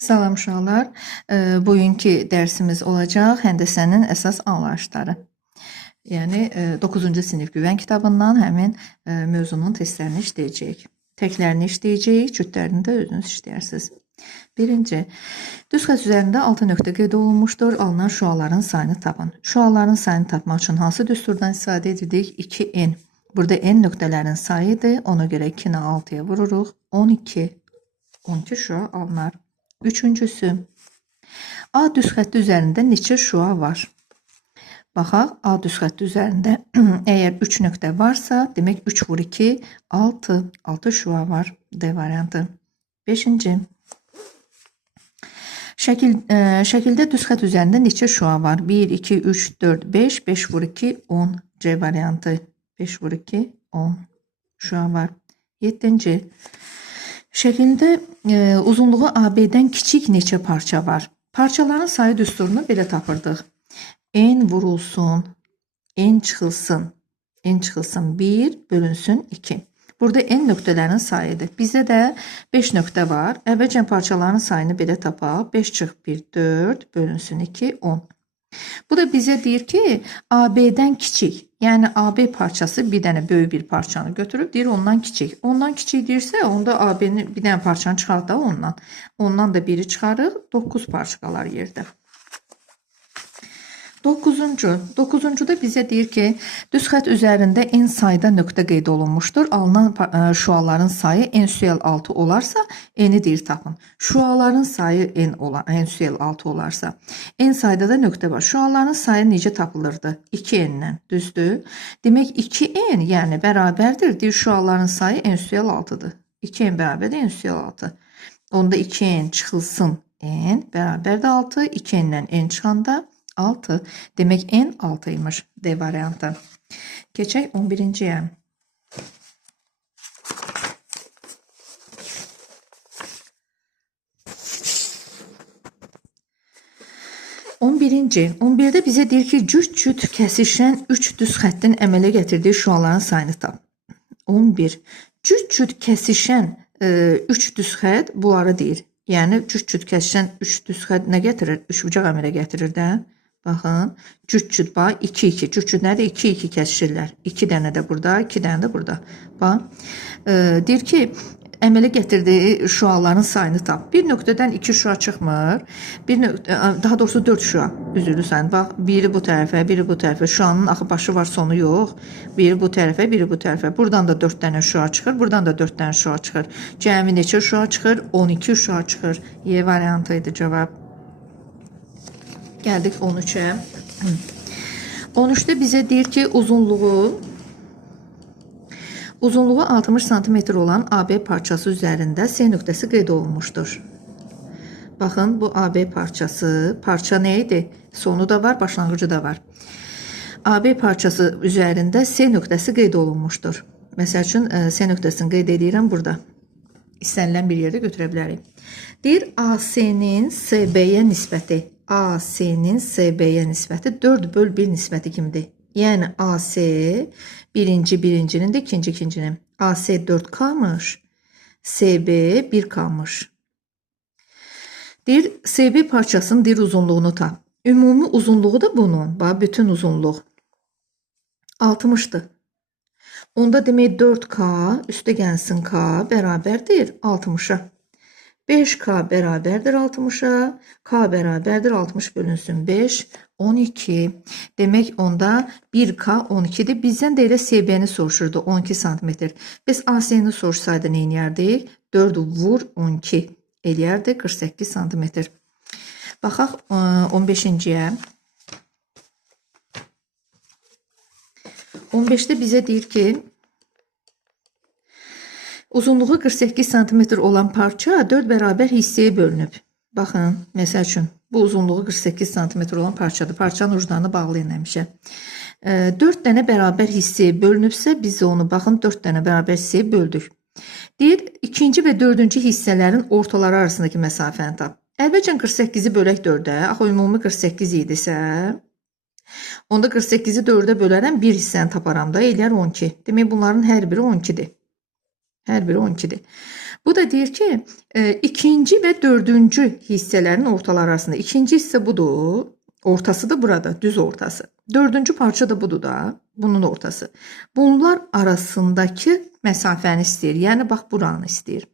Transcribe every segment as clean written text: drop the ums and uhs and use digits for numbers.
Salam uşaqlar. Bugünkü dərsimiz olacaq həndəsənin əsas anlayışları. Yəni 9-cu sinif güvən kitabından həmin mövzunun testlərini işləyəcəyik. Təklərini işləyəcəyik, cütlərini də özünüz işləyərsiniz. Birinci, düz xətt üzərində 6 nöqtə qeyd olunmuşdur. Alınan şüaların sayını tapın. Şüaların sayını tapmaq üçün hansı düsturdan istifadə edirik? 2n. Burada n nöqtələrin sayıdır. Ona görə 2-ni 6-ya vururuq. 12 şüa alınar. Üçüncüsü, A düz xətti üzərində neçə şüa var? Baxaq, A düz xətti üzərində əgər 3 nöqtə varsa, demək 3 vur 2, 6 şüa var. D variantı. 5-ci, şəkildə düz xətt üzərində neçə şüa var? 1, 2, 3, 4, 5, 5 vur 2, 10. C variantı. 5 vur 2, 10 şüa var. 7-ci, şəkildə uzunluğu AB-dən kiçik neçə parça var? Parçaların sayı düsturunu belə tapırdıq. N vurulsun, N çıxılsın, 1 bölünsün 2. Burada N nöqtələrin sayıdır. Bizdə də 5 nöqtə var. Əvvəlcə parçaların sayını belə tapaq. 5 çıx 1, 4 bölünsün 2, 10. Bu da bizə deyir ki, AB-dən kiçik. Yəni AB parçası bir dənə böyük bir parçanı götürüb deyir ondan kiçik. Ondan kiçik deyirsə, onda AB-nin bir dənə parçanı çıxart da ondan. Ondan da biri çıxarıq, 9 parça qalar yerdə. 9-da bizə deyir ki, düz xətt üzərində n sayda nöqtə qeyd olunmuşdur. Alınan şüaların sayı n üstəgəl 6 olarsa, n-i deyir tapın. Şüaların sayı n üstəgəl 6 olarsa, n sayda da nöqtə var. Şüaların sayı necə tapılırdı? 2n-dən, düzdür? Demək 2n, yəni bərabərdir. Deyir şüaların sayı n üstəgəl 6-dır. 2n bərabərdir n üstəgəl 6. Onda 2n çıxılsın n bərabərdir 6. 2n-dən n çıxanda 6. Demək n 6 imiş. D variantı. Keçək 11-ciyə. 11-də bizə deyir ki, cüt kəsişən 3 düz xəttin əmələ gətirdiyi şüaların sayını tap. 11. Cüt kəsişən 3 düz xət bunları deyir. Yəni cüt kəsişən 3 düz xət nə gətirir? 3 bucaq əmələ gətirir də. Baxın, cüt bax 2 cüt nədir? 2 kəsişirlər. 2 dənə də burada, 2 dənə də burada. Bax, deyir ki, əmələ gətirdiyi şüaların sayını tap. Bir nöqtədən 2 şüa çıxmır. Daha doğrusu 4 şüa. Üzrlü sayın. Bax, biri bu tərəfə, biri bu tərəfə. Şüanın axı başı var, sonu yox. Biri bu tərəfə, biri bu tərəfə. Buradan da 4 dənə şüa çıxır. Buradan da 4 dənə şüa çıxır. Cəmi neçə şüa çıxır? 12 şüa çıxır. Y variantı idi cavab. Gəldik 13-ə. 13-də bizə deyir ki, uzunluğu 60 sm olan AB parçası üzərində S nöqtəsi qeyd olunmuşdur. Baxın, bu AB parçası, parça nə idi? Sonu da var, başlanğıcı da var. AB parçası üzərində S nöqtəsi qeyd olunmuşdur. Məsəl üçün, S nöqtəsini qeyd edirəm burada. İstənilən bir yerdə götürə bilərik. Deyir, AC-nin SB-yə nisbəti. AC-nin SB-yə nisbəti 4/1 nisbəti kimidir. Yəni AC birincinin də ikincinin. AC 4K-mış, SB 1K-mış. Deyir, SB parçasının deyir uzunluğunu tap. Ümumi uzunluğu da bunun, bax, bütün uzunluq 60-dır. Onda demək 4K üstə gəlsin K bərabərdir 60-a. 5K bərabərdir 60-a, K bərabərdir 60 bölünsün 5, 12. Demək onda 1K 12-dir. Bizdən də elə SB-ni soruşurdu 12 cm. Biz AC-ni soruşsaydı nə edərdik? 4 vur 12 eləyərdi 48 cm. Baxaq 15-ciyə. 15-də bizə deyir ki, uzunluğu 48 cm olan parça 4 bərabər hissəyə bölünüb. Baxın, məsəl üçün, bu uzunluğu 48 cm olan parçadır. Parçanın uclarını bağlayın həmişə. 4 dənə bərabər hissəyə bölünübsə, biz onu, baxın, 4 dənə bərabər hissəyə böldük. Deyir, ikinci və dördüncü hissələrin ortaları arasındakı məsafəni tap. Əvvəlcə 48-i bölək 4-ə, axı ümumi 48 idisə, onda 48-i 4-ə bölərəm, bir hissəni taparam da, eləyər 12. Demək, bunların hər biri 12-dir. Hər biri 12-dir. Bu da deyir ki, ikinci ve dördüncü hissələrin ortaları arasında. İkinci hissə budur. Ortası da burada, düz ortası. Dördüncü parça da budur da, bunun ortası. Bunlar arasındakı məsafəni istəyir. Yəni, bax, buranı istəyir.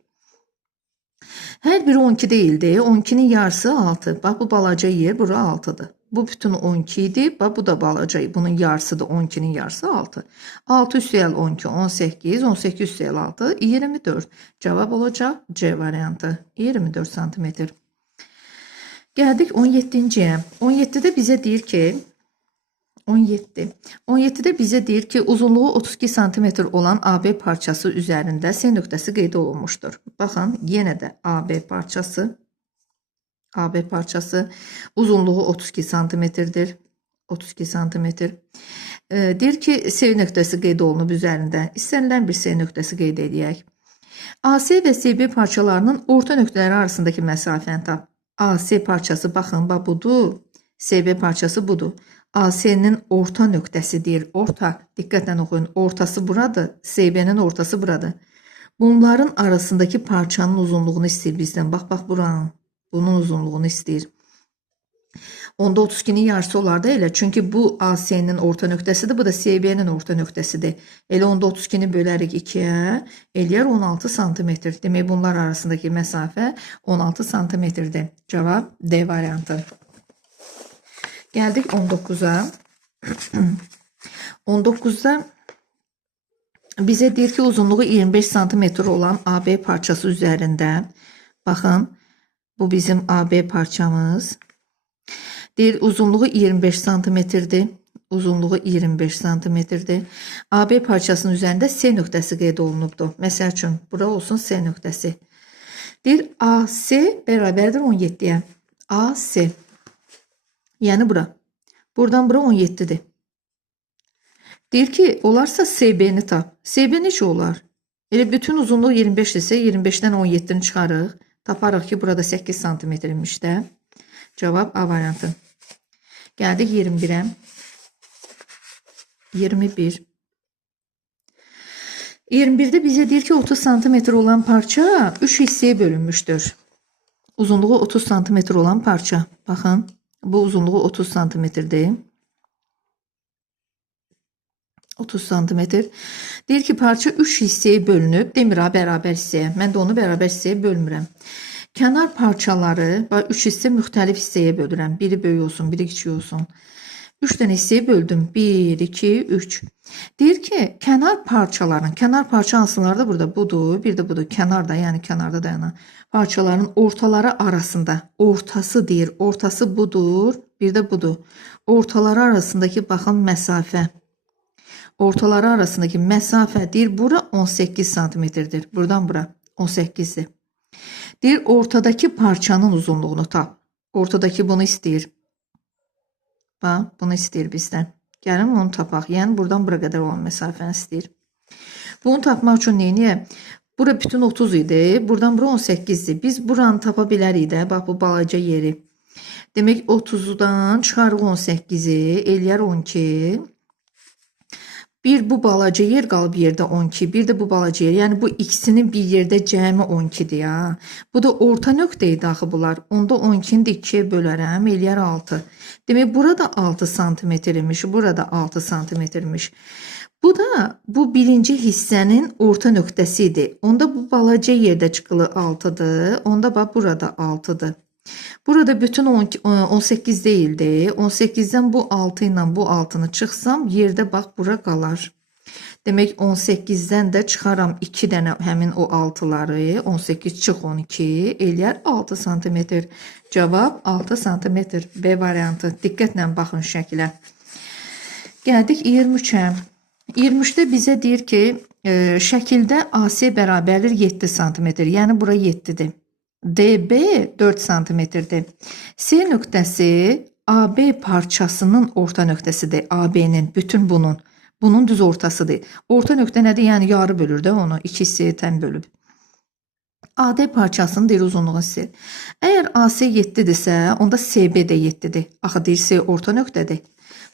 Hər biri 12 deyildi. 12'nin yarısı 6. Bax, bu balaca yer, bura 6'dır. Bu bütün 12 idi. Bax, bu da balaca. Bunun yarısıdır. 12'nin yarısı 6. 6 üstəgəl 12, 18. 18 üstəgəl 6, 24. Cavab olacaq C variantı. 24 santimetr. Gəldik 17-ciyə. 17-də bizə deyir ki, 17. 17-də bizə deyir ki, uzunluğu 32 santimetr olan AB parçası üzərində S nöqtəsi qeyd olunmuşdur. Baxın, yenə də AB parçası uzunluğu 32 santimetrdir. 32 santimetr. Deyir ki, S nöqtəsi qeyd olunub üzərində. İstənilən bir S nöqtəsi qeyd edək. AC və CB parçalarının orta nöqtələri arasındakı məsafəni tap. AC parçası, baxın, bax, budur. CB parçası budur. AC-nin orta nöqtəsidir. Orta, diqqətlə oxuyun. Ortası buradır. CB-nin ortası buradır. Bunların arasındakı parçanın uzunluğunu istəyir bizdən. Bax, buranın. Bunun uzunluğunu istəyir. Onda 32'nin yarısı olar da elə. Çünki bu AC-nin orta nöqtəsidir. Bu da CB-nin orta nöqtəsidir. Elə onda 32'ni bölərik 2'yə. Eləyər 16 santimetr. Demək, bunlar arasındakı məsafə 16 santimetrdir. Cavab D variantı. Gəldik 19'a. 19'da bizə deyir ki, uzunluğu 25 santimetr olan AB parçası üzərində. Baxın, bu bizim AB parçamız. Deyir, uzunluğu 25 santimetrdir. Uzunluğu 25 santimetrdir. AB parçasının üzərində S nöqtəsi qeyd olunubdur. Məsəl üçün, bura olsun S nöqtəsi. Deyir, AC bərabərdir 17'yə. AC. Yəni bura. Buradan bura 17'dir. Deyir ki, olarsa CB-ni tap. CB necə olar? Elə bütün uzunluğu 25 ise 25'dən 17'ni çıxarıq. Taparıq ki, burada 8 santimetr imiş də. Cavab A variantı. Gəldik 21'ə. 21. 21'də bizə deyir ki, 30 santimetr olan parça 3 hissəyə bölünmüşdür. Uzunluğu 30 santimetr olan parça. Baxın, bu uzunluğu 30 santimetrdir. 30 santimetr. Deyir ki, parça 3 hissəyə bölünüb. Demir ha, bərabər hissəyə. Mən də onu bərabər hissəyə bölmürəm. Kənar parçaları 3 hissə müxtəlif hissəyə bölürəm. Biri böyük olsun, biri kiçik olsun. 3 dənə hissəyə böldüm. 1, 2, 3. Deyir ki, kənar parça hansılarda burada? Budur, bir də budur. Kənarda, yəni kənarda dayanan parçaların ortaları arasında. Ortası deyir. Ortası budur, bir də budur. Ortaları arasındakı baxın məsafə. Ortaları arasındakı məsafə deyir, bura 18 santimetrdir. Buradan bura 18'dir. Deyir, ortadaki parçanın uzunluğunu tap. Ortadaki bunu istəyir. Bax, bunu istəyir bizdən. Gəlin onu tapaq. Yəni, buradan bura qədər olan məsafəni istəyir. Bunu tapmaq üçün neyiniyə? Bura bütün 30 idi. Buradan bura 18'dir. Biz buranı tapa bilərik də. Bax, bu balaca yeri. Demək, 30'dan çıxarıq 18'i. Eləyər 12. Bir bu balaca yer qalıb yerdə 12. Bir də bu balaca yer. Yəni bu ikisinin bir yerdə cəmi 12'dir ya. Bu da orta nöqtə idi axı bunlar. Onda 12'ni də 2'yə bölərəm. Eləyər 6. Demək, burada 6 santimetr imiş. Burada 6 santimetr imiş. Bu da bu birinci hissənin orta nöqtəsi idi. Onda bu balaca yerdə çıxılı 6'dır. Onda bax burada 6'dır. Burada bütün 18 değildi. 18'den bu 6 ile bu 6'nı çıxsam yerdə bax bura qalar. Demək 18'den də çıxaram 2 dənə həmin o 6'ları. 18 çıx 12 eləyər 6 santimetr. Cavab 6 santimetr. B variantı. Diqqətlə baxın şəkilə. Gəldik 23'ə. 23'də bizə deyir ki, şəkildə AC bərabərdir 7 santimetr. Yəni bura 7'dir. DB 4 santimetrdir. C nöqtəsi AB parçasının orta nöqtəsidir. AB'nin bütün bunun düz ortasıdır. Orta nöqtə nədir? Yəni yarı bölür də onu. 2 hissəyə tən bölüb. AD parçasının deyir uzunluğu C. Əgər AC 7'dirsə, onda CB də 7'dir. Axı deyir C orta nöqtədir.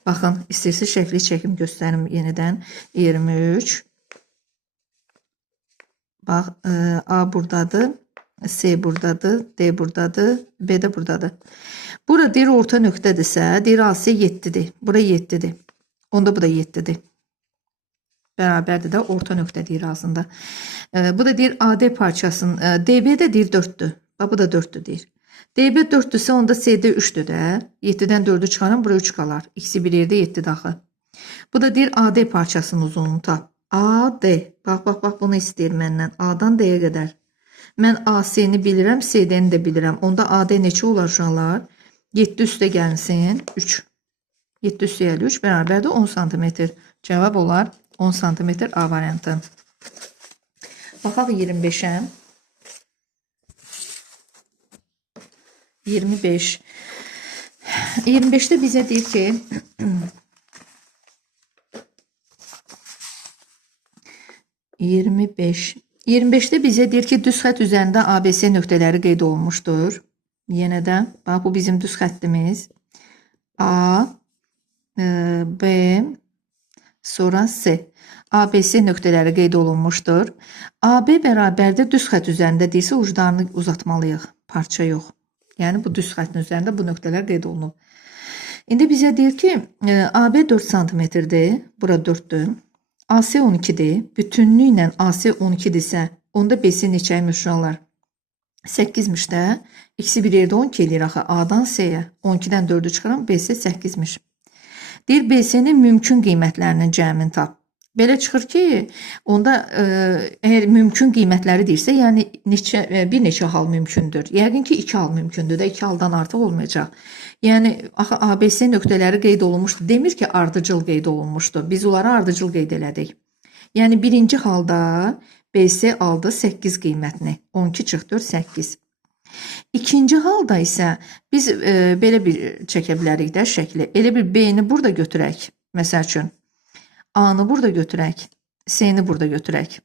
Baxın, istəyirsə şəkli çəkim göstərim yenidən. 23 Bax, A buradadır, C buradadır, D buradadır, B də buradadır. Bura deyir orta nöqtədirsə, deyir AC 7-dir. Bura 7-dir. Onda bu da 7-dir. Bərabərdir də orta nöqtə deyir aslında. Bu da deyir AD parçasının, DB də deyir 4-dür. Bax, bu da 4-dür deyir. DB 4-dürsə, onda CD 3-dür də. 7-dən 4-ü çıxarın, bura 3 qalar. İkisi bir yerdə 7 daxı. Bu da deyir AD parçasının uzunluğunu tap. AD. Bax, bunu istəyir məndən. A'dan D'yə qədər. Mən AC-ni bilirəm, CD-ni də bilirəm. Onda AD neçə olar uşaqlar? 7 üstə gəlsin 3. 7 üstə gəlir 3 bərabərdir 10 cm. Cavab olar 10 cm A variantı. Baxaq 25-ə. 25. 25-də bizə deyir ki, 25'te bizə deyir ki, düz xətt üzərində ABC nöqtələri qeyd olunmuşdur. Yenə də, bax, bu bizim düz xəttimiz. A, B, sonra C. ABC nöqtələri qeyd olunmuşdur. AB bərabərdir düz xətt üzərində deyilsə, uclarını uzatmalıyıq, parça yox. Yəni, bu düz xəttin üzərində bu nöqtələr qeyd olunub. İndi bizə deyir ki, AB 4 cm-dir, bura 4-dür. AC 12'dir. Bütünlüklə AC 12'dirsə, onda BC neçəymiş uşaqlar? 8'miş də. İkisi bir yerdə 12 eləyir axı. A'dan C'yə. 12'dən 4'ü çıxıram. BC 8'miş. Deyir BC-nin mümkün qiymətlərinin cəmini tap. Belə çıxır ki, onda əgər mümkün qiymətləri deyirsə, yəni bir neçə hal mümkündür. Yəqin ki, 2 hal mümkündür də, 2 haldan artıq olmayacaq. Yəni, axı ABC nöqtələri qeyd olunmuşdur. Demir ki, ardıcıl qeyd olunmuşdur. Biz onları ardıcıl qeyd elədik. Yəni, birinci halda BC aldı 8 qiymətini. 12 çıx 4, 8. İkinci halda isə biz belə bir çəkə bilərik də şəkli. Elə bir B-ni burada götürək. Məsəl üçün, A-nı burada götürək. C-ni burada götürək.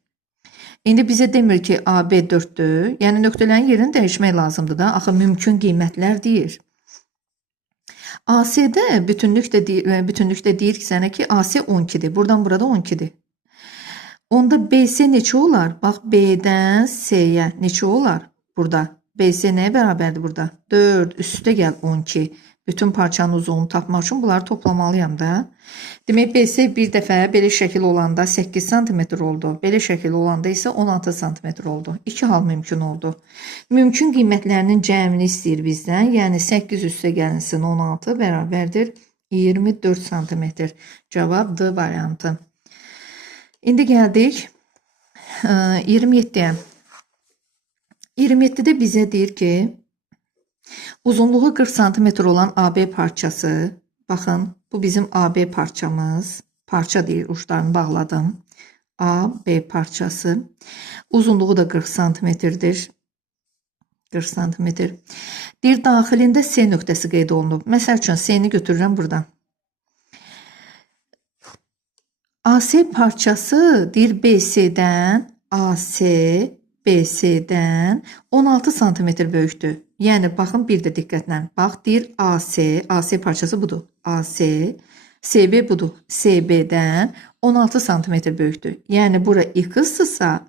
İndi bizə demir ki, AB 4-dür. Yəni, nöqtələrin yerini dəyişmək lazımdır da. Axı, mümkün qiymətlər deyir. AC-də bütünlükdə deyir ki, sənə ki, AC 12-dir. Buradan burada 12-dir. Onda BC neçə olar? Bax, B-dən C-yə neçə olar? Burada. BC nəyə bərabərdir burada? 4, üstə gəl 12. Bütün parçanın uzunluğunu tapmaq üçün bunları toplamalıyam da. Demək, BC bir dəfə belə şəkil olanda 8 cm oldu. Belə şəkil olanda isə 16 cm oldu. 2 hal mümkün oldu. Mümkün qiymətlərinin cəmini istəyir bizdən. Yəni 8 üstə gəlinsin 16 bərabərdir 24 cm. Cavab D variantı. İndi gəldik 27-yə. 27-də bizə deyir ki, uzunluğu 40 cm olan AB parçası, baxın, bu bizim AB parçamız, parça deyir, uçlarını bağladım. AB parçası, uzunluğu da 40 cm-dir. 40 cm. Deyir, daxilində C nöqtəsi qeyd olunub. Məsəl üçün, C-ni götürürəm buradan. AC parçası deyir BC-dən, AC BC-dən 16 cm böyükdür. Yəni, baxın, bir də diqqətlə. Bax, deyir AC parçası budur. AC, CB budur. CB-dən 16 cm böyükdür. Yəni, bura X-dırsa,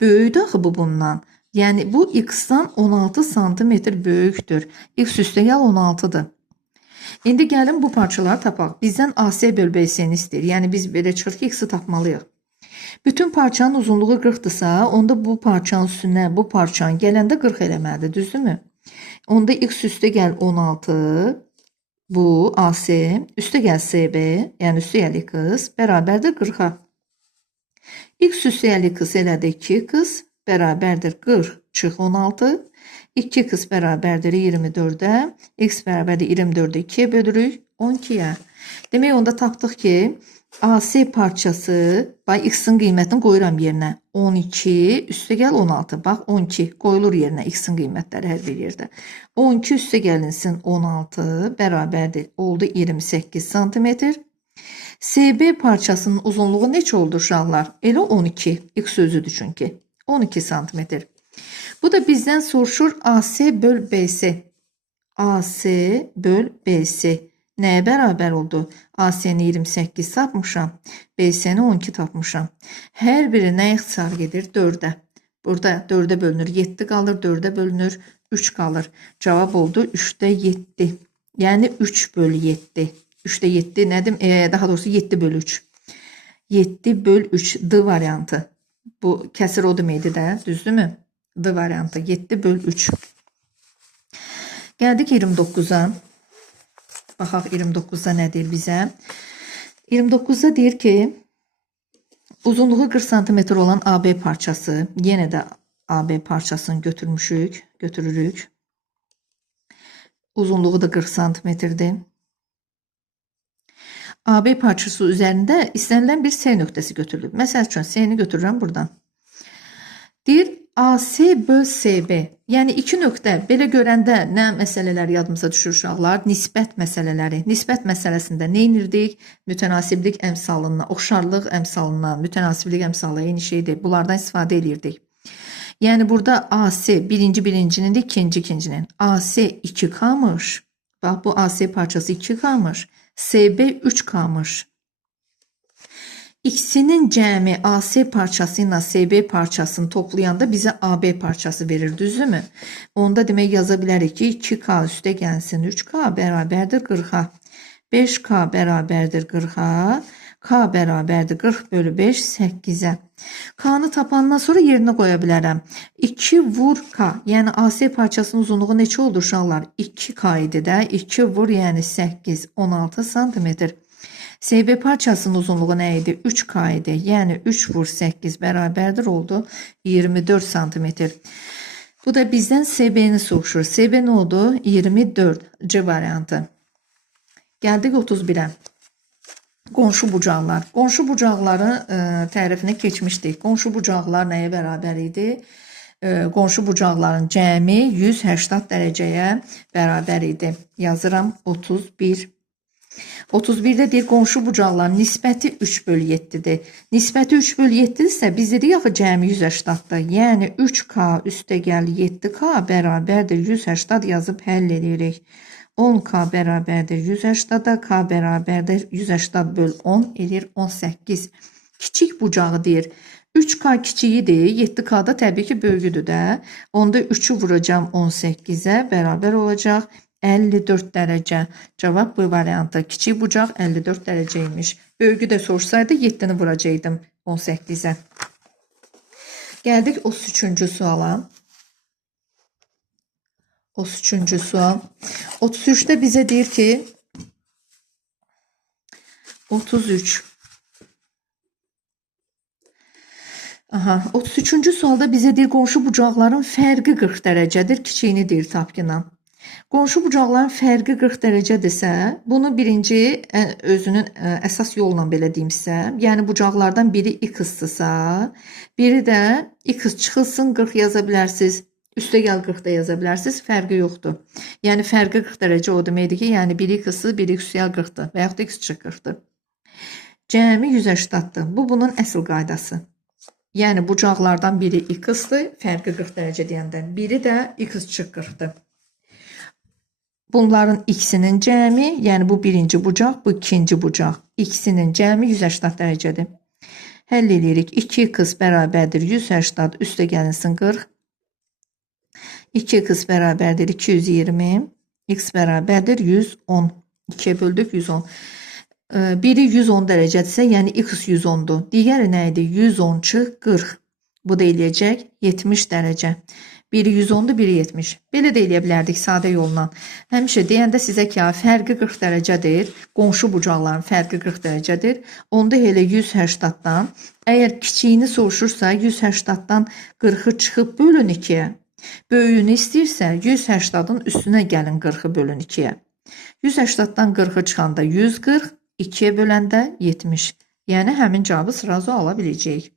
böyükdür axı bu bundan. Yəni, bu X-dan 16 cm böyükdür. X üstə gəl 16-dır. İndi gəlin bu parçaları tapaq. Bizdən AC böl BC-ni istəyir. Yəni, biz belə çıxır ki, X-i tapmalıyıq. Bütün parçanın uzunluğu 40-dırsa, onda bu parçanın üstünə, bu parçanın gələndə 40 eləməlidir, düzdürmü? Onda X üstə gəl 16, bu AC, üstə gəl CB, yəni üstə gəl X, bərabərdir 40-a. X üstə gəl X elədi 2X, bərabərdir 40 çıx 16, 2X bərabərdir 24-ə, X bərabərdir 24-ə 2-yə bölürük 12-yə. Demək, onda tapdıq ki, AC parçası, bax, X-in qiymətini qoyuram yerinə. 12, üstə gəl 16. Bax, 12 qoyulur yerinə X-in qiymətləri hər bir yerdə. 12 üstə gəlinsin 16, bərabərdir, oldu 28 cm. CB parçasının uzunluğu neçə oldu uşaqlar? Elə 12, X özüdür çünki. 12 cm. Bu da bizdən soruşur AC böl BC. AC böl BC. Nəyə bərabər oldu? AC-ni 28 tapmışam. BC-ni 12 tapmışam. Hər biri nə ixtisar gedir? 4-ə. Burada 4'e bölünür. 7 qalır, 4'e bölünür. 3 qalır. Cavab oldu 3'də 7. Yəni 3 bölü 7. 3'də 7 nədir? Daha doğrusu 7 bölü 3. 7 bölü 3 D variantı. Bu kəsir o deməkdir də, düzdürmü? D variantı 7 bölü 3. Gəldik 29'a. Baxaq 29'da nə deyir bizə? 29'da deyir ki, uzunluğu 40 cm olan AB parçası, yenə də AB parçasını götürürük. Uzunluğu da 40 cm-dir. AB parçası üzərində istənilən bir S nöqtəsi götürülür. Məsəl üçün S-ni götürürəm buradan. Deyir AC böl SB. Yəni iki nöqtə belə görəndə nə məsələlər yadımıza düşür uşaqlar? Nisbət məsələləri. Nisbət məsələsində nə edirdik? Mütənasiblik əmsalından, oxşarlıq əmsalından, mütənasiblik əmsalı eyni şeydir. Bunlardan istifadə edirdik. Yəni burada AC birincinin də ikincinin. AC 2K'mış. Bax bu AC parçası 2K'mış. SB 3K'mış. İkisinin cəmi AC parçası ilə SB parçasını toplayanda bizə AB parçası verir, düzdürmü? Onda demək yaza bilərik ki, 2K üstə gəlsin 3K bərabərdir 40-a. 5K bərabərdir 40-a. K bərabərdir 40 bölü 5 8-ə. K'nı tapandan sonra yerinə qoya bilərəm. 2 vur K. Yəni AC parçasının uzunluğu neçə oldu uşaqlar? 2K idi də. 2 vur yəni 8 16 cm. SB parçasının uzunluğu nə idi? 3K idi. Yəni 3 vur 8 bərabərdir oldu 24 cm. Bu da bizdən SB-ni soruşur. SB nə oldu? 24 C variantı. Gəldik 31-ə. Qonşu bucaqlar. Qonşu bucaqların tərifini keçmişdik. Qonşu bucaqlar nəyə bərabər idi? Qonşu bucaqların cəmi 180 dərəcəyə bərabər idi. Yazıram 31. 31'də deyir qonşu bucaqların nisbəti 3 bölü 7'dir. Nisbəti 3 bölü 7'dirsə biz dedik axı cəmi 180'dır. Yəni 3K üstə gəl 7K bərabərdir 180 yazıb həll edirik. 10K bərabərdir 180'da, K bərabərdir 180 böl 10 edir 18. Kiçik bucağı deyir. 3K kiçiyidir, 7K da təbii ki böyüdür də. Onda 3'ü vuracağım 18'ə bərabər olacaq 54 dərəcə. Cavab bu variantı. Kiçik bucaq 54 dərəcəymiş. Böyüyü də sorsaydı 7'ni vuracaqdım 18'ə. Gəldik 33-cü suala. 33-cü sual. 33'də bizə deyir ki 33. Aha, 33-cü sualda bizə deyir qonşu bucaqların fərqi 40 dərəcədir. Kiçiyini deyir tapqına. Qonşu bucaqların fərqi 40 dərəcədirsə, bunu birinci özünün əsas yolla belə deyim sizə. Yəni bucaqlardan biri x-dırsa, biri də x çıxılsın 40 yaza bilərsiniz. Üstə gəl 40 da yaza bilərsiniz. Fərqi yoxdur. Yəni fərqi 40 dərəcə o deməkdir ki, yəni biri x-dır, biri üstə gəl 40-dır və yaxud da x çıx 40-dır. Cəmi 180'dır. Bu bunun əsl qaydası. Yəni bucaqlardan biri x-dır, fərqi 40 dərəcə deyəndə. Biri də x çıx 40-dır. Bunların ikisinin cəmi, yəni bu birinci bucaq, bu ikinci bucaq. İkisinin cəmi 180 dərəcədir. Həll edirik. 2x bərabərdir 180, üstə gəlinsin 40. 2x bərabərdir 220, x bərabərdir 110. 2'ye böldük 110. Biri 110 dərəcədirsə, yəni x 110'dur. Digəri nə idi? 110 çıx 40. Bu da eləyəcək 70 dərəcə. Biri 110'dur, biri 70. Belə də eləyə bilərdik sadə yolla. Həmişə deyəndə sizə ki, fərqi 40 dərəcədir. Qonşu bucaqların fərqi 40 dərəcədir. Onda elə 180'dan, əgər kiçiyini soruşursa 180'dan 40'ı çıxıb bölün 2'yə. Böyüyünü istəyirsə 180'ın üstünə gəlin 40'ı bölün 2'yə. 180'dan 40'ı çıxanda 140, 2'yə böləndə 70. Yəni həmin cavabı sırazu ala biləcəyik.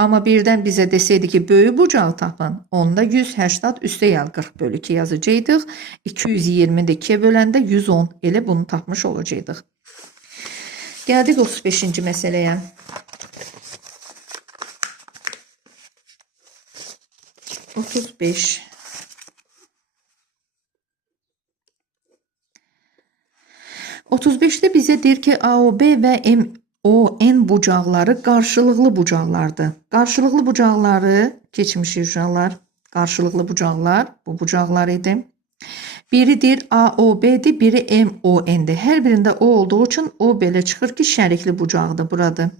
Amma birdən bizə desəydi ki, böyük bucağı tapın, onda 180 üstə gəl 40 bölü 2 yazacaqdıq. 220'də 2'yə böləndə 110. Elə bunu tapmış olacaqdıq. Gəldik 35-ci məsələyə. 35. Otuz beşdə bizə deyir ki, AOB və O, N bucaqları qarşılıqlı bucaqlardır. Qarşılıqlı bucaqları keçmişik uşaqlar. Qarşılıqlı bucaqlar bu bucaqlar idi. Biridir A, O, B'dir, biri M, O, N'dir. Hər birində O olduğu üçün O belə çıxır ki, şərikli bucaqdır burada.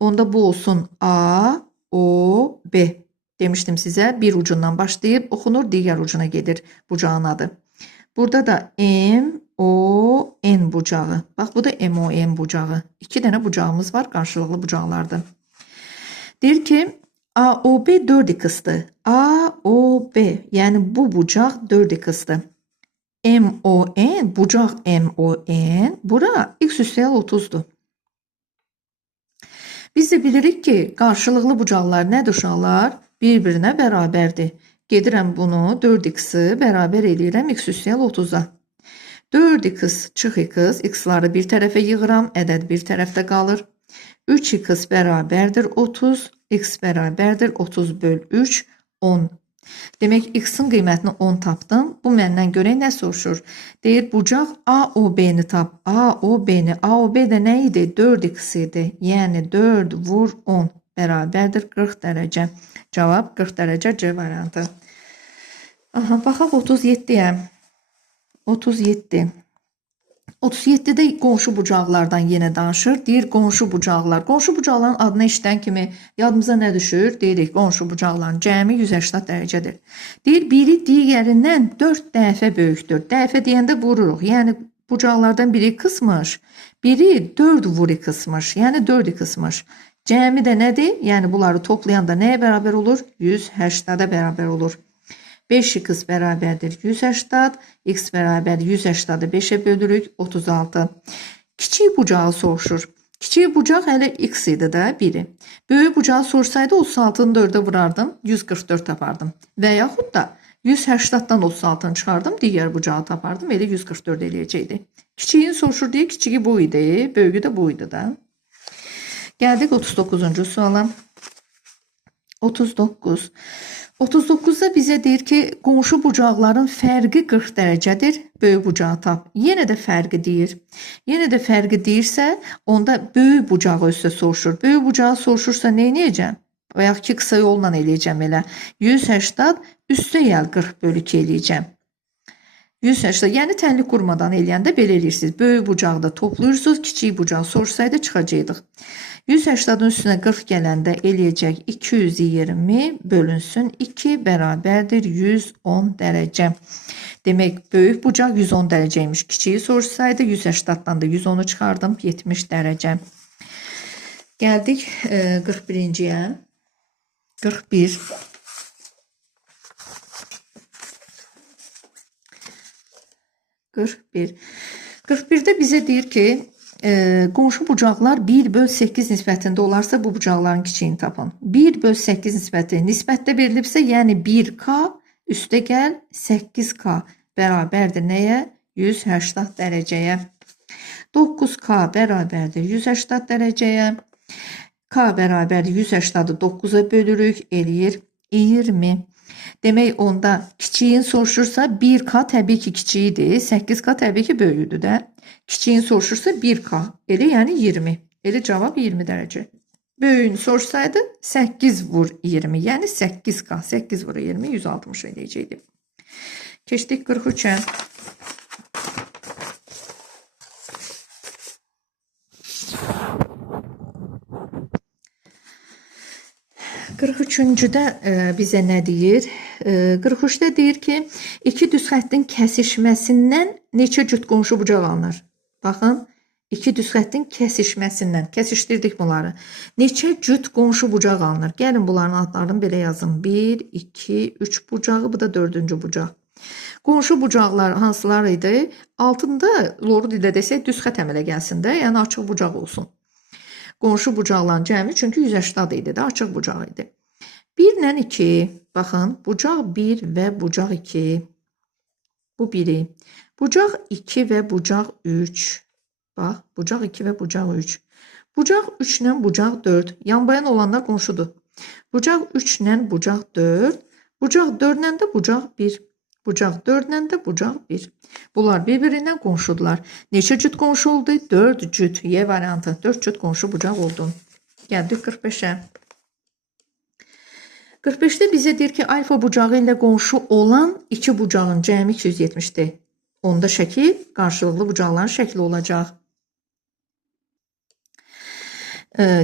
Onda bu olsun A, O, B. Demişdim sizə, bir ucundan başlayıb oxunur, digər ucuna gedir bucağın adı. Burada da M, O, N bucağı. Bax, bu da M, O, N bucağı. İki dənə bucağımız var, qarşılıqlı bucaqlardır. Deyir ki, A, O, B 4 x'dir. A, O, B. Yəni bu bucaq 4 x'dir. M, O, N, bucaq M, O, N. Bura x üstəgəl 30'dur. Biz də bilirik ki, qarşılıqlı bucaqlar nədir uşaqlar? Bir-birinə bərabərdir. Gedirəm bunu 4x-i bərabər eləyirəm x üstəgəl 30'a. 4x çıx x, x-ları bir tərəfə yığıram, ədəd bir tərəfdə qalır. 3x bərabərdir 30, x bərabərdir 30 böl 3, 10. Demək, x-in qiymətini 10 tapdım. Bu məndən görək nə soruşur? Deyir, bucaq A, O, B-ni tap. A, O, B-ni. A, O, B də nə idi? 4x idi. Yəni 4 vur 10 bərabərdir 40 dərəcə. Cavab 40 dərəcə C variantı. Aha, baxaq 37-yə. 37. 37-də qonşu bucaqlardan yenə danışır. Deyir, qonşu bucaqlar. Qonşu bucaqların adını eşidən kimi yadımıza nə düşür? Deyirik, qonşu bucaqların cəmi 180 dərəcədir. Deyir, biri digərindən 4 dəfə böyükdür. Dəfə deyəndə vururuq. Yəni, bucaqlardan biri qısmış, biri 4 vuri qısmış. Yəni, 4 qısmış. Cəmi də nədir? Yəni, bunları toplayanda nəyə bərabər olur? 180-ə bərabər olur. 5x bərabərdir 180, x bərabər 180'ı 5'e bölürük 36. Kiçik bucağı soruşur. Kiçik bucaq hələ x idi də biri. Böyük bucağı sorsaydı 36'nı 4'e vurardım, 144 tapardım. Və yaxud da 180'dan 36'nı çıxardım, digər bucağı tapardım, elə 144 eləyəcəkdi. Kiçiyin soruşur deyə kiçigi bu idi, böyüyü də bu idi da. Gəldik 39-cu suala. 39. 39'da bizə deyir ki, qonşu bucaqların fərqi 40 dərəcədir, böyük bucağı tap. Yenə də fərqi deyir. Yenə də fərqi deyirsə, onda böyük bucağı üstə soruşur. Böyük bucağı soruşursa nə edəcəm? Və yaxud ki, qısa yolla eləyəcəm elə. 180 üstəgəl 40 bölü 2 eləyəcəm. 180, yəni tənlik qurmadan eləyəndə belə eləyirsiniz. Böyük bucağı da toplayırsınız, kiçik bucağı sorsaydı çıxacaqdıq. 180'ın üstünə 40 gələndə eləyəcək 220 bölünsün 2 bərabərdir 110 dərəcə. Demək, böyük bucaq 110 dərəcəymiş. Kiçiyi sorsaydı 180'dan da 110'u çıxardım 70 dərəcə. Gəldik 41-ciyə. 41. Bir. 41'də bizə deyir ki, qonşu bucaqlar 1 böl 8 nisbətində olarsa bu bucaqların kiçiyini tapın. 1 böl 8 nisbəti nisbətdə verilibsə, yəni 1k üstəgəl 8k bərabərdir nəyə? 180 dərəcəyə. 9k bərabərdir 180 dərəcəyə. K bərabərdir 180'ı 9'a bölürük, eləyir 20. Demək, onda kiçiyin soruşursa 1k təbii ki kiçiyidir, 8k təbii ki böyüdür də. Kiçiyin soruşursa 1k, elə yəni 20. Elə cavab 20 dərəcə. Böyüyünü sorsaydı 8 vur 20, yəni 8k, 8 vur 20, 160 eləyəcəkdi. Keçdik 43'ə. 43-cüdə bizə nə deyir? 43'də deyir ki, iki düz xəttin kəsişməsindən neçə cüt qonşu bucaq alınır? Baxın, iki düz xəttin kəsişməsindən, kəsişdirdik bunları. Neçə cüt qonşu bucaq alınır? Gəlin bunların adlarını belə yazın. 1, 2, 3 bucağı, bu da 4-cü bucaq. Qonşu bucaqlar hansılar idi? Altında loru dildə desək düz xət əmələ gəlsin də, yəni açıq bucaq olsun. Qonşu bucaqların cəmi çünki 180 idi də, açıq bucaq idi. 1 ilə 2, baxın, bucaq 1 və bucaq 2, bu biri. Bucaq 2 və bucaq 3, bax, bucaq 2 və bucaq 3. Bucaq 3 ilə bucaq 4, yanbayan olanlar qonşudur. Bucaq 3 ilə bucaq 4, bucaq 4 ilə də bucaq 1. Bucaq 4 ilə də bucaq 1. Bunlar bir-birindən qonşudular. Neçə cüt qonşu oldu? 4 cüt. Y variantı. 4 cüt qonşu bucaq oldu. Gəldik 45-ə. 45-də bizə deyir ki, alfa bucağı ilə qonşu olan iki bucağın cəmi 270-dir. Onda şəkil qarşılıqlı bucaqların şəkli olacaq.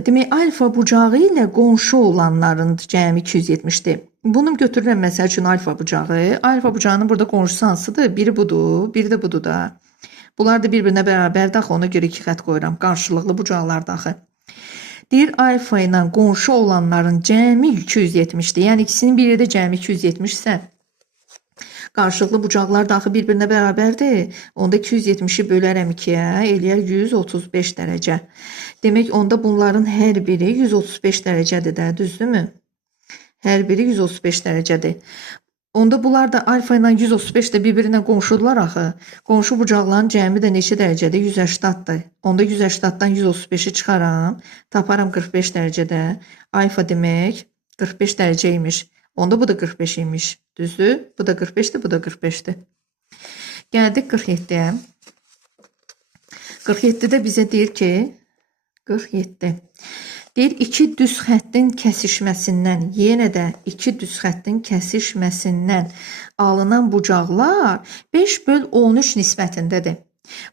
Demək, alfa bucağı ilə qonşu olanların cəmi 270-dir. Bunu götürürəm məsəl üçün alfa bucağı. Alfa bucağının burada qonşusu hansıdır? Biri budur, biri də budur da. Bunlar da bir-birinə bərabərdir axı, ona görə 2 xət qoyuram. Qarşılıqlı bucaqlardır axı. Deyir, alfa ilə qonşu olanların cəmi 270-dir. Yəni ikisinin biri də cəmi 270 isə qarşılıqlı bucaqlar da axı bir-birinə bərabərdir. Onda 270-i bölərəm 2-yə, eləyər 135 dərəcə. Demək, onda bunların hər biri 135 dərəcədir də, düzdürmü? Hər biri 135 dərəcədir. Onda bunlar da alfa ilə 135 də bir-birinə qonşudular axı. Qonşu bucaqların cəmi də neçə dərəcədir? 180-dır. Onda 180-dan 135-i çıxaram, taparam 45 dərəcədə. Alfa demək 45 dərəcə imiş. Onda bu da 45 imiş. Düzdür? Bu da 45-dir, bu da 45-dir. Gəldik 47-yə. 47-də bizə deyir ki, 47. Deyir, iki düz xəttin kəsişməsindən, yenə də iki düz xəttin kəsişməsindən alınan bucaqlar 5/13 nisbətindədir.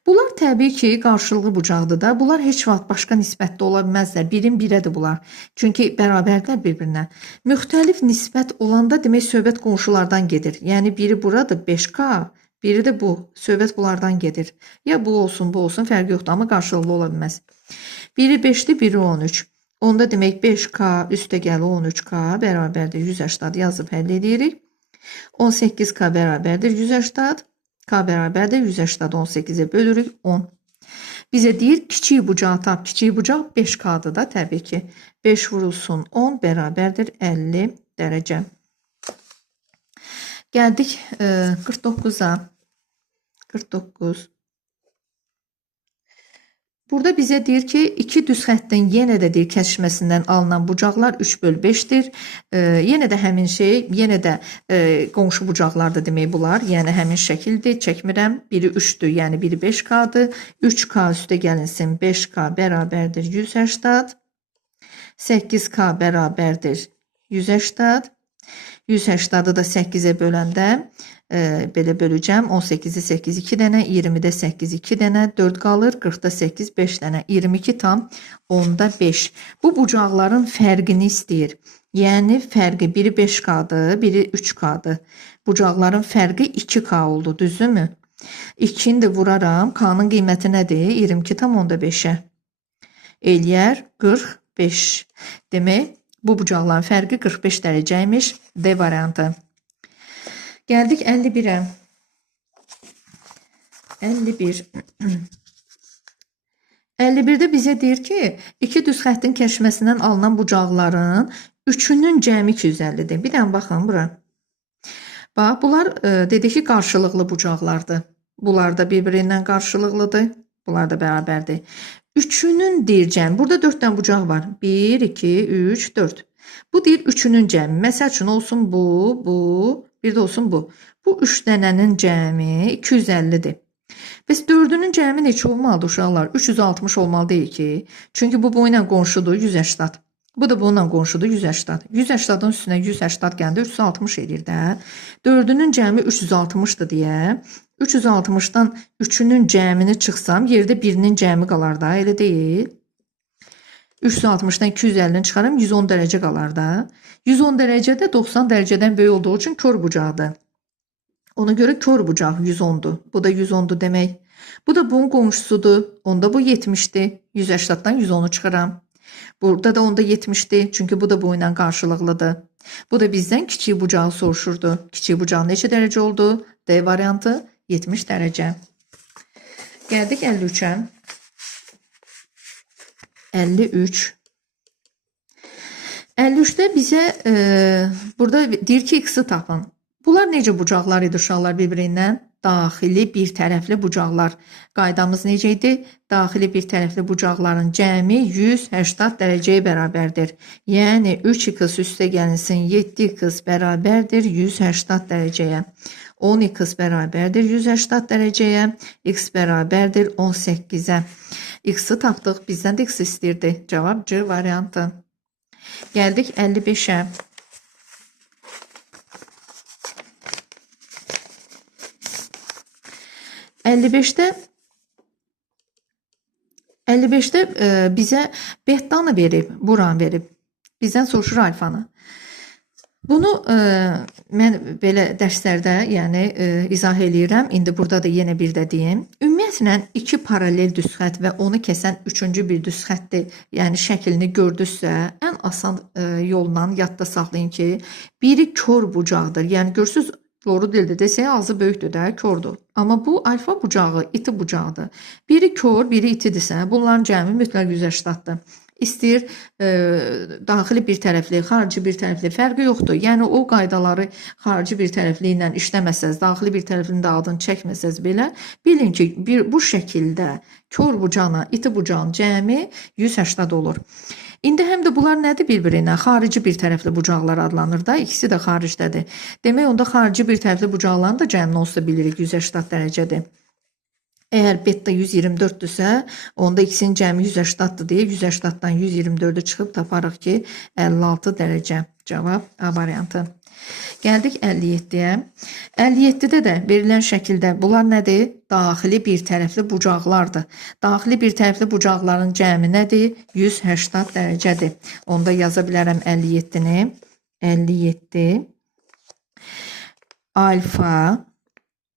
Bunlar təbii ki, qarşılıqlı bucaqdır da. Bunlar heç vaxt başqa nisbətdə ola bilməzlər. Birin birədir bunlar. Çünki bərabərdirlər bir-birinə. Müxtəlif nisbət olanda demək söhbət qonşulardan gedir. Yəni biri buradır 5K, biri də bu. Söhbət bunlardan gedir. Ya bu olsun, bu olsun, fərqi yoxdur, amma qarşılıqlı ola bilməz. Biri 5-dir, biri 13. Onda demək 5K üstə gəli 13K bərabərdir 180 yazıb həll edirik. 18K bərabərdir 180. K bərabərdir 180 18-ə bölürük 10. Bizə deyir kiçik bucağı tap. Kiçik bucaq 5K'dır da təbii ki. 5 vurulsun 10 bərabərdir 50 dərəcə. Gəldik 49-a. 49. Burada bizə deyir ki, iki düz xəttin yenə də deyir kəsişməsindən alınan bucaqlar 3/5-dir. Yenə də həmin şey, yenə də qonşu bucaqlardır demək bunlar. Yəni həmin şəkildir, çəkmirəm. Biri 3-dür, yəni biri 5K'dır. 3K üstə gəlinsin 5K bərabərdir 180. 8K bərabərdir 180. 180-ı da 8-ə böləndə belə böləcəm. 18-i 8 2 dənə, 20-də 8 2 dənə, 4 qalır, 40-da 8 5 dənə, 22 tam 10-da 5. Bu bucaqların fərqini istəyir. Yəni fərqi biri 5K'dır, biri 3K'dır. Bucaqların fərqi 2K oldu, düzdürmü? 2-ni də vuraram. K'nın qiyməti nədir? 22 tam 10-da 5-ə. Eləyər 45. Demək, bu bucaqların fərqi 45 dərəcəymiş. D variantı. Gəldik 51-ə. 51. 51-də bizə deyir ki, iki düz xəttin kəsişməsindən alınan bucaqların üçünün cəmi 250-dir. Bir dənə baxın bura. Bax, bunlar dedik ki, qarşılıqlı bucaqlardır. Bunlar da bir-birindən qarşılıqlıdır. Bunlar da bərabərdir. Üçünün deyir cəmi. Burada 4 dənə bucaq var. 1, 2, 3, 4. Bu deyir üçünün cəmi. Məsəl üçün olsun bu, bir də olsun bu. Bu 3 dənənin cəmi 250-dir. Bəs 4-ünün cəmi neçə olmalıdır uşaqlar? 360 olmalı deyil ki. Çünki bu ilə qonşudur 180. Bu da bununla qonşudur 180. 180-ın üstünə 180 gəndə 360 edir də. 4-ünün cəmi 360-dır deyə. 360-dan 3-ünün cəmini çıxsam, yerdə 1-nin cəmi qalar da, elə deyil. 360-dan 250-ni çıxaram, 110 dərəcə qalar da. 110 dərəcədə 90 dərəcədən böyük olduğu üçün kör bucaqdır. Ona görə kör bucaq 110-dur. Bu da 110-dur demək. Bu da bunun qonşusudur. Onda bu 70-dir. 180-dan 110-u çıxıram. Burada da onda 70-dir. Çünki bu da bu ilə qarşılıqlıdır. Bu da bizdən kiçik bucağı soruşurdu. Kiçik bucaq neçə dərəcə oldu? D variantı 70 dərəcə. Gəldik 53-ə. 53. 53-də bizə burada deyir ki, x-i tapın. Bunlar necə bucaqlar idi uşaqlar bir-birindən? Daxili bir tərəfli bucaqlar. Qaydamız necə idi? Daxili bir tərəfli bucaqların cəmi 180 dərəcəyə bərabərdir. Yəni 3x üstə gəlinsin 7x bərabərdir 180 dərəcəyə. 10x bərabərdir 180 dərəcəyə, x bərabərdir 18-ə. X-i tapdıq, bizdən də x istəyirdi. Cavab C variantı. Gəldik 55-ə. 55'də bizə bettanı verib, buran verib. Bizdən soruşur alfanı. Bunu mən belə dərslərdə, yəni izah eləyirəm. İndi burada da yenə bir də deyim. Ümumiyyətlə iki paralel düz xətt və onu kəsən üçüncü bir düz xəttdir. Yəni şəklini gördünüzsə, ən asan yolla yadda saxlayın ki, biri kör bucaqdır. Yəni görürsüz, doğru dildə desək ağzı böyükdür də, kördür. Amma bu alfa bucağı, iti bucaqdır. Biri kör, biri itidirsə, bunların cəmi mütləq 180-dır. İstəyir daxili bir tərəfli, xarici bir tərəfli fərqi yoxdur. Yəni o qaydaları xarici bir tərəfli ilə işləməsəz, daxili bir tərəfinin də adını çəkməsəz belə, bilin ki, bu şəkildə kör bucağına, iti bucağın cəmi 180 olur. İndi həm də bunlar nədir bir-birinə? Xarici bir tərəfli bucaqlar adlanır da, ikisi də xaricdədir. Demək, onda xarici bir tərəfli bucaqların da cəmini olsa bilirik 180 dərəcədir. Əgər beta 124-dürsə, onda ikisinin cəmi 180-dır deyə 180-dan 124-ü çıxıb taparıq ki, 56 dərəcə. Cavab A variantı. Gəldik 57-yə. 57-də də verilən şəkildə bunlar nədir? Daxili bir tərəfli bucaqlardır. Daxili bir tərəfli bucaqların cəmi nədir? 180 dərəcədir. Onda yaza bilərəm 57-ni. 57 alfa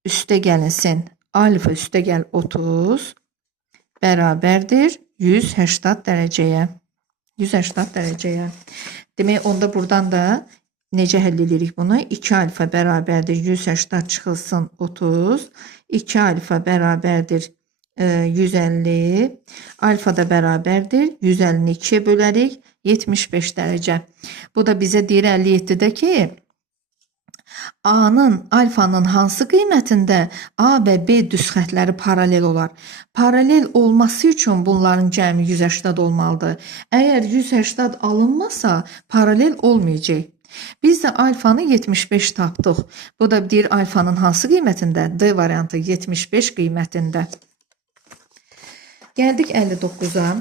üstə gəlinsin. Alfa üstə gəl 30 bərabərdir 180 dərəcəyə. 180 dərəcəyə. Demək, onda buradan da necə həll edirik bunu? 2 alfa bərabərdir 180 çıxılsın 30. 2 alfa bərabərdir 150. Alfa da bərabərdir 150-ni 2-yə bölərik 75 dərəcə. Bu da bizə deyir 57-də ki, A-nın, alfanın hansı qiymətində A və B düz xəttləri paralel olar? Paralel olması üçün bunların cəmi 180 olmalıdır. Əgər 180 alınmasa, paralel olmayacaq. Biz də alfanı 75 tapdıq. Bu da deyir alfanın hansı qiymətində? D variantı 75 qiymətində. Gəldik 59-a.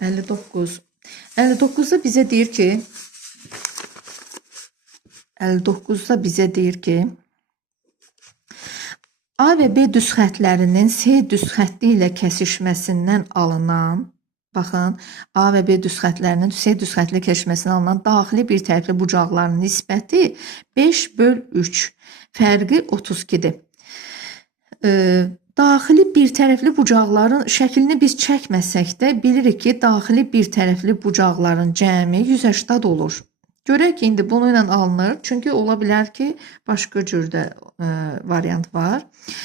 59. 59-da bizə deyir ki, 59-da bizə deyir ki, A və B düz xəttlərinin C düz xətti ilə kəsişməsindən alınan, baxın, A və B düz xəttlərinin C düz xətti ilə kəsişməsindən alınan daxili bir tərəfli bucaqların nisbəti 5/3, fərqi 32-dir. Daxili bir tərəfli bucaqların şəklini biz çəkməsək də bilirik ki, daxili bir tərəfli bucaqların cəmi 180 olur. Görək ki, indi bunu ilə alınır. Çünki ola bilər ki, başqa cürdə variant var.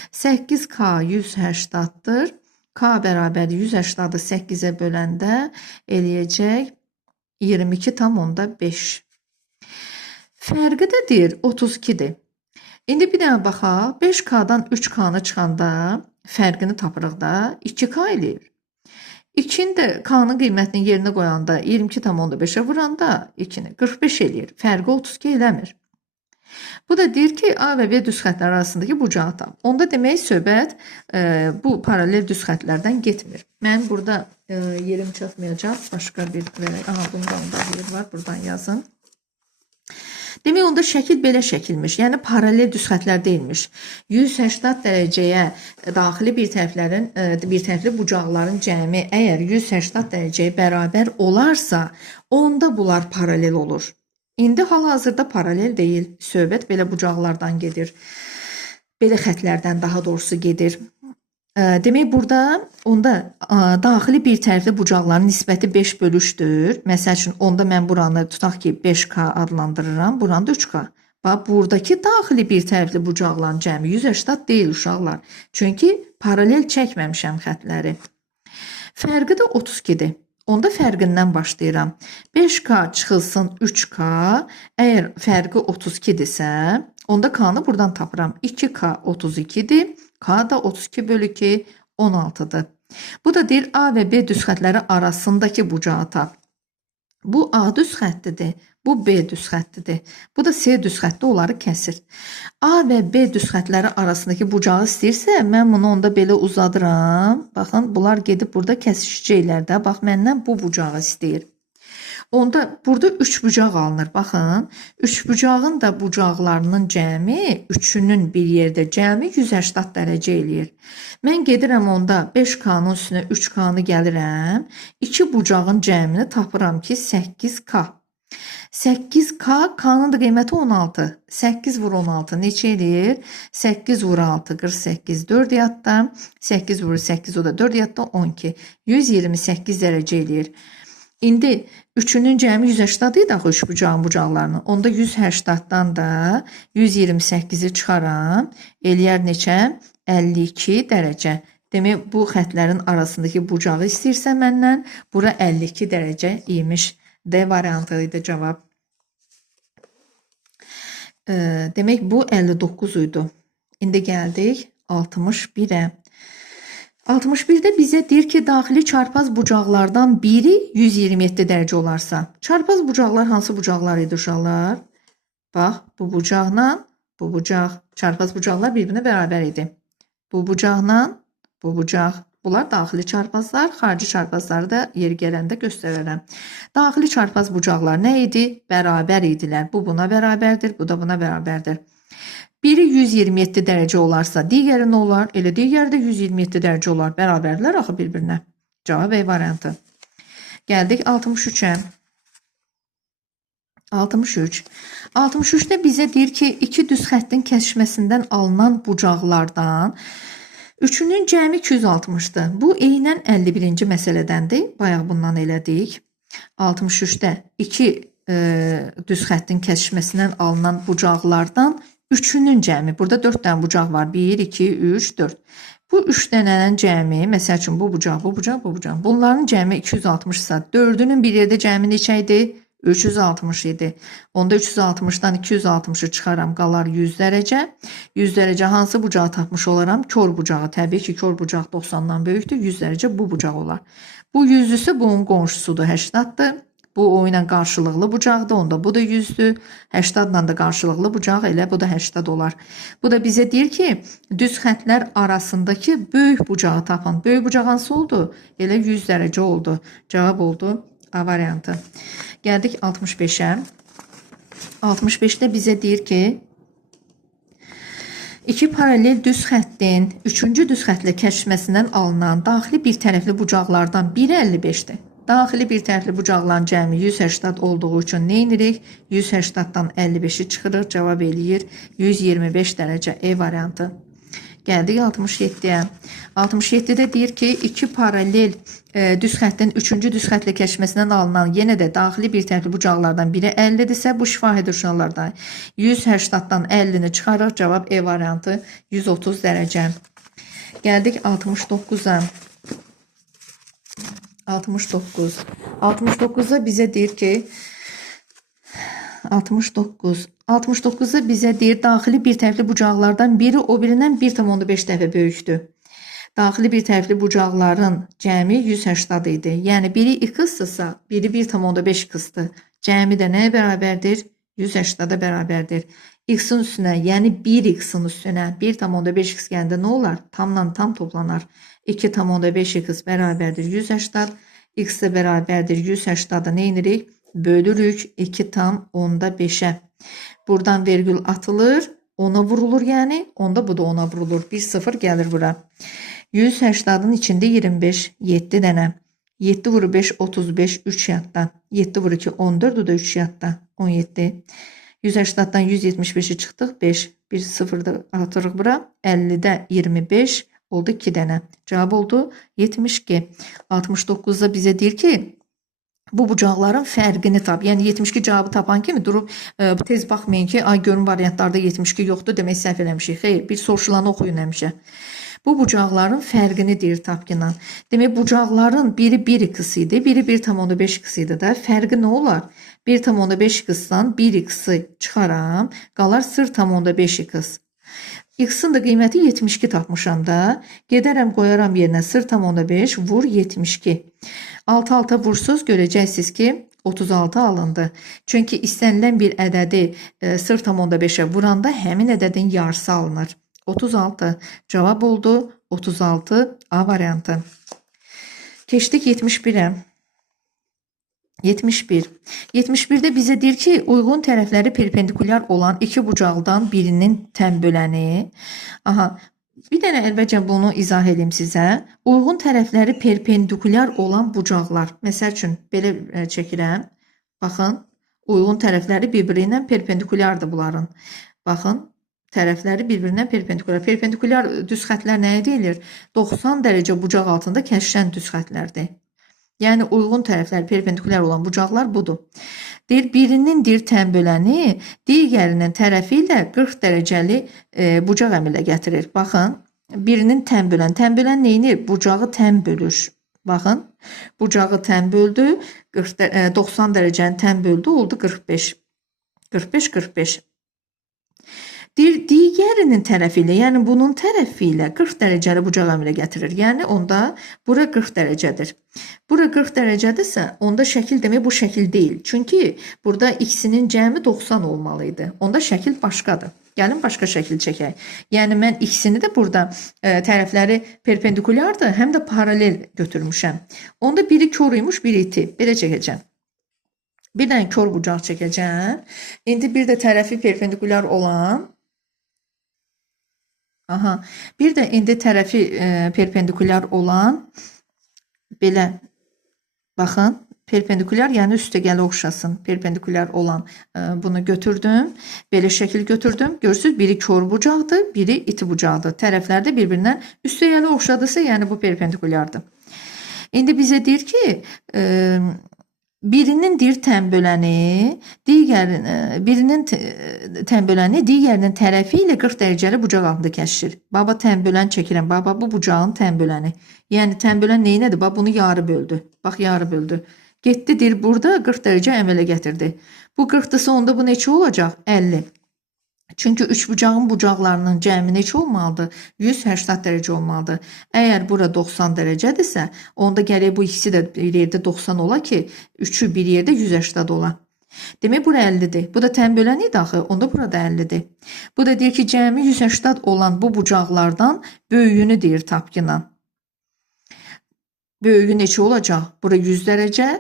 8K 180-dır. K bərabərdir 180-ı 8-ə böləndə eləyəcək 22,5. Fərqi də deyir 32-dir. İndi bir dənə baxaq. 5K-dan 3K-nı çıxanda fərqini tapırıq da 2K eləyir. 2-ni də K-nın qiymətini yerinə qoyanda 22,5-ə vuranda 2-ni 45 eləyir. Fərqi 32 eləmir. Bu da deyir ki, A və B düz xəttlər arasındakı bucağı tap. Onda demək söhbət bu paralel düz xəttlərdən getmir. Mən burada yerim çatmayacaq. Başqa bir verək. Aha, bundan da yer var. Buradan yazın. Demək, onda şəkil belə şəkilmiş. Yəni, paralel düz xəttlər deyilmiş. 180 dərəcəyə daxili bir tərəfli bucaqların cəmi əgər 180 dərəcəyə bərabər olarsa, onda bunlar paralel olur. İndi hal-hazırda paralel deyil. Söhbət belə bucaqlardan gedir. Belə xəttlərdən daha doğrusu gedir. Demək, burada onda daxili bir tərəfli bucaqların nisbəti 5/3-dür. Məsəl üçün, onda mən buranı tutaq ki, 5K adlandırıram, buranı da 3K. Bax, buradakı daxili bir tərəfli bucaqların cəmi 180 deyil uşaqlar. Çünki paralel çəkməmişəm xəttləri. Fərqi də 32-dir. Onda fərqindən başlayıram. 5K çıxılsın 3K. Əgər fərqi 32-dirsə, onda K-nı buradan tapıram. 2K 32-dir. K da 32/2 16-dır. Bu da deyir A və B düz xəttləri arasındakı bucağı tap. Bu A düz xəttidir. Bu B düz xəttidir. Bu da C düz xətti onları kəsir. A və B düz xətləri arasındakı bucağı istəyirsə, mən bunu onda belə uzadıram. Baxın, bunlar gedib burada kəsişəcəklər də. Bax, məndən bu bucağı istəyir. Onda burada 3 bucaq alınır. Baxın, 3 bucağın da bucaqlarının cəmi, üçünün bir yerdə cəmi 180 dərəcə eləyir. Mən gedirəm onda 5K-nın üstünə 3K-nı gəlirəm. 2 bucağın cəmini tapıram ki, 8K. 8K, K-nın da qiyməti 16. 8 vur 16 neçə eləyir? 8 vur 6, 48, 4 yadda. 8 vur 8, o da 4 yadda, 12. 128 dərəcə eləyir. İndi üçünün cəmi 180 idi axı 3 bucağın bucaqlarının. Onda 180-dan da 128-i çıxaram. Eləyər neçə? 52 dərəcə. Demək, bu xətlərin arasındakı bucağı istəyirsə məndən, bura 52 dərəcə imiş. D variantı idi cavab. Demək, bu 59 idi. İndi gəldik 61-ə. 61-də bizə deyir ki, daxili çarpaz bucaqlardan biri 127 dərəcə olarsa. Çarpaz bucaqlar hansı bucaqlar idi uşaqlar? Bax, bu bucaqla bu bucaq. Çarpaz bucaqlar bir-birinə bərabər idi. Bu bucaqla bu bucaq. Bunlar daxili çarpazlar, xarici çarpazları da yeri gələndə göstərərəm. Daxili çarpaz bucaqlar nə idi? Bərabər idilər. Bu buna bərabərdir, bu da buna bərabərdir. Biri 127 dərəcə olarsa, digəri nə olar? Elə digəri də 127 dərəcə olar. Bərabərlər axı bir-birinə. Cavab E variantı. Gəldik 63-ə. 63. 63-də bizə deyir ki, iki düz xəttin kəsişməsindən alınan bucaqlardan üçünün cəmi 260-dır. Bu eynən 51-ci məsələdəndir. Bayaq bundan elədik. 63-də iki düz xəttin kəsişməsindən alınan bucaqlardan üçünün cəmi. Burada 4 dənə bucaq var. 1, 2, 3, 4. Bu 3 dənənin cəmi, məsəl üçün bu bucaq, bu bucaq, bu bucaq. Bunların cəmi 260 ise 4'ünün bir yerdə cəmi neçə idi? 360 idi. Onda 360-dan 260'ı çıxaram, qalar 100 dərəcə. 100 dərəcə hansı bucağı tapmış olaram? Kör bucağı. Təbii ki, kör bucaq 90'dan böyükdür. 100 dərəcə bu bucaq olar. Bu 100'lüsü bunun qonşusudur, 80'dır. Bu o ilə qarşılıqlı bucaqdır. Onda bu da 100'dür. 80'dan da qarşılıqlı bucaq, elə bu da 80 olar. Bu da bizə deyir ki, düz xətlər arasındakı böyük bucağı tapın. Böyük bucaq hansı oldu? Elə 100 dərəcə oldu. Cavab oldu A variantı. Gəldik 65'ə. 65'də bizə deyir ki, iki paralel düz xəttin üçüncü düz xətlə kəsişməsindən alınan daxili bir tərəfli bucaqlardan biri 55'dir. Daxili bir tərəfli bucaqların cəmi 180 olduğu üçün nə edirik? 180'dan 55'i çıxırıq, cavab eləyir 125 dərəcə. E variantı. Gəldik 67'yə. 67'də deyir ki, iki paralel düz xəttin üçüncü düz xətlə kəsişməsindən alınan yenə də daxili bir tərəfli bucaqlardan biri 50'dirsə, bu şifahidir uşaqlardan. 180'dan 50'ni çıxarıq, cavab E variantı 130 dərəcə. Gəldik 69'a. 69. 69'da bizə deyir ki, 69'da bizə deyir daxili bir tərəfli bucaqlardan biri o birindən 1,5 dəfə böyükdür. Daxili bir tərəfli bucaqların cəmi 180 idi. Yəni biri x-dırsa, biri 1,5 x-dır. Cəmi də nəyə bərabərdir? 180'a bərabərdir. X-in üstünə, yəni 1x-in üstünə 1,5 x gəndə nə olar? Tamla tam toplanar. 2,5 x bərabərdir 180. X də bərabərdir 180'da nə edirik? Bölürük 2,5'ə. Buradan vergül atılır. 10'a vurulur yəni. Onda bu da 10'a vurulur. 1,0 gəlir bura. 180'ın içində 25. 7 dənə. 7 vuru 5, 35, 3 yadda. 7 vuru 2, 14, o da 3 yadda. 17. 180'dan 175'i çıxdıq. 5. 1 0 da atırıq bura. 50'də 25 oldu 2 dənə. Cavab oldu 72. 69'da bizə deyir ki, bu bucaqların fərqini tap. Yəni 72 cavabı tapan kimi durub tez baxmayın ki, ay görün variantlarda 72 yoxdur, demək səhv eləmişik. Xeyr, bir soruşulanı oxuyun həmişə. Bu bucaqların fərqini deyir tapqınan. Demək, bucaqların biri 1x idi, biri 1,5 x idi də. Fərqi nə olar? 1,5 x-dan 1x-i çıxaram, qalar 0,5 x. X-in də qiyməti 72 tapmışam da. Gedərəm, qoyaram yerinə 0,5 vur 72. Alt-alta vursuz görəcəksiniz ki, 36 alındı. Çünki istənilən bir ədədi 0,5-ə vuranda həmin ədədin yarısı alınır. 36 cavab oldu. 36 A variantı. Keçdik 71-ə. 71. 71-də bizə deyir ki, uyğun tərəfləri perpendikulyar olan iki bucaqdan birinin tənböləni. Aha, bir dənə əvvəlcə bunu izah edeyim sizə. Uyğun tərəfləri perpendikulyar olan bucaqlar. Məsəl üçün, belə çəkirəm. Baxın, uyğun tərəfləri bir-biri ilə perpendikulyardır bunların. Baxın, tərəfləri bir-birinə perpendikulyar. Perpendikulyar düz xətlər nəyə deyilir? 90 dərəcə bucaq altında kəsişən düz xətlərdir. Yəni uyğun tərəflər perpendikulyar olan bucaqlar budur. Deyir, birinin dir tənböləni digərinin tərəfi ilə 40 dərəcəli bucaq əmələ gətirir. Baxın, birinin tənbölən neyini? Bucağı tən bölür. Baxın, bucağı tən böldü, 90 dərəcəni tən böldü, oldu 45. 45. Digərinin tərəfi ilə, yəni bunun tərəfi ilə 40 dərəcəli bucaq əmələ gətirir. Yəni onda bura 40 dərəcədir. Bura 40 dərəcədirsə, onda şəkil demək bu şəkil deyil. Çünki burada x-inin cəmi 90 olmalı idi. Onda şəkil başqadır. Gəlin başqa şəkil çəkək. Yəni mən x-ini də burada tərəfləri perpendikulyardır, həm də paralel götürmüşəm. Onda biri kör imiş, biri iti. Belə çəkəcəm. Bir dənə kör bucaq çəkəcəm. İndi bir də tərəfi perpendikulyar olan. Aha, bir də indi tərəfi perpendikulyar olan, belə, baxın, perpendikulyar, yəni üstəgələ oxşasın, perpendikulyar olan bunu götürdüm, belə şəkil götürdüm, görürsünüz, biri kör bucaqdır, biri iti bucaqdır, tərəflər də bir-birindən üstəgələ oxşadısa, yəni bu perpendikulyardır. İndi bizə deyir ki, birinin dir tənböləni, birinin digərinin tərəfi ilə 40 dərəcəli bucaq altında kəsişir. Baba tənbölən çəkirəm. Baba bu bucağın tənböləni. Yəni tənbölən neynədir? Bax bunu yarı böldü. Bax yarı böldü. Getdi dir burada 40 dərəcə əmələ gətirdi. Bu 40-dırsa onda bu neçə olacaq? 50. Çünki üç bucağın bucaqlarının cəmi neçə olmalıdır? 180 dərəcə olmalıdır. Əgər bura 90 dərəcədirsə, onda gərək bu ikisi də bir yerdə 90 ola ki, üçü bir yerdə 180 ola. Demək, bura 50-dir. Bu da tənbölən idi axı, onda burada 50-dir. Bu da deyir ki, cəmi 180 olan bu bucaqlardan böyüyünü deyir tapkına. Böyüyü neçə olacaq? Bura 100 dərəcə.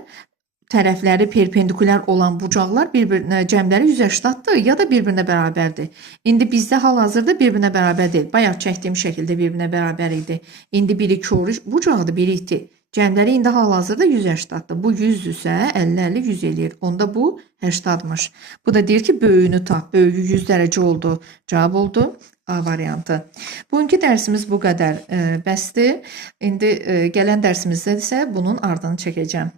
Tərəfləri perpendikulyar olan bucaqlar bir-birinə cəmləri 180-dır ya da bir-birinə bərabərdir. İndi bizdə hal-hazırda bir-birinə bərabər deyil. Bayaq çəkdiyim şəkildə bir-birinə bərabər idi. İndi biri kör bucaqdır, biri iti. Cəmləri indi hal-hazırda 180-dır. Bu 100-dürsə 50-50 100 eləyir. Onda bu 80-mış. Bu da deyir ki, böyüyünü tap. Böyüyü 100 dərəcə oldu. Cavab oldu A variantı. Bugünkü dərsimiz bu qədər bəsdir. İndi gələn dərsimizdə isə bunun ardını çəkəcəm.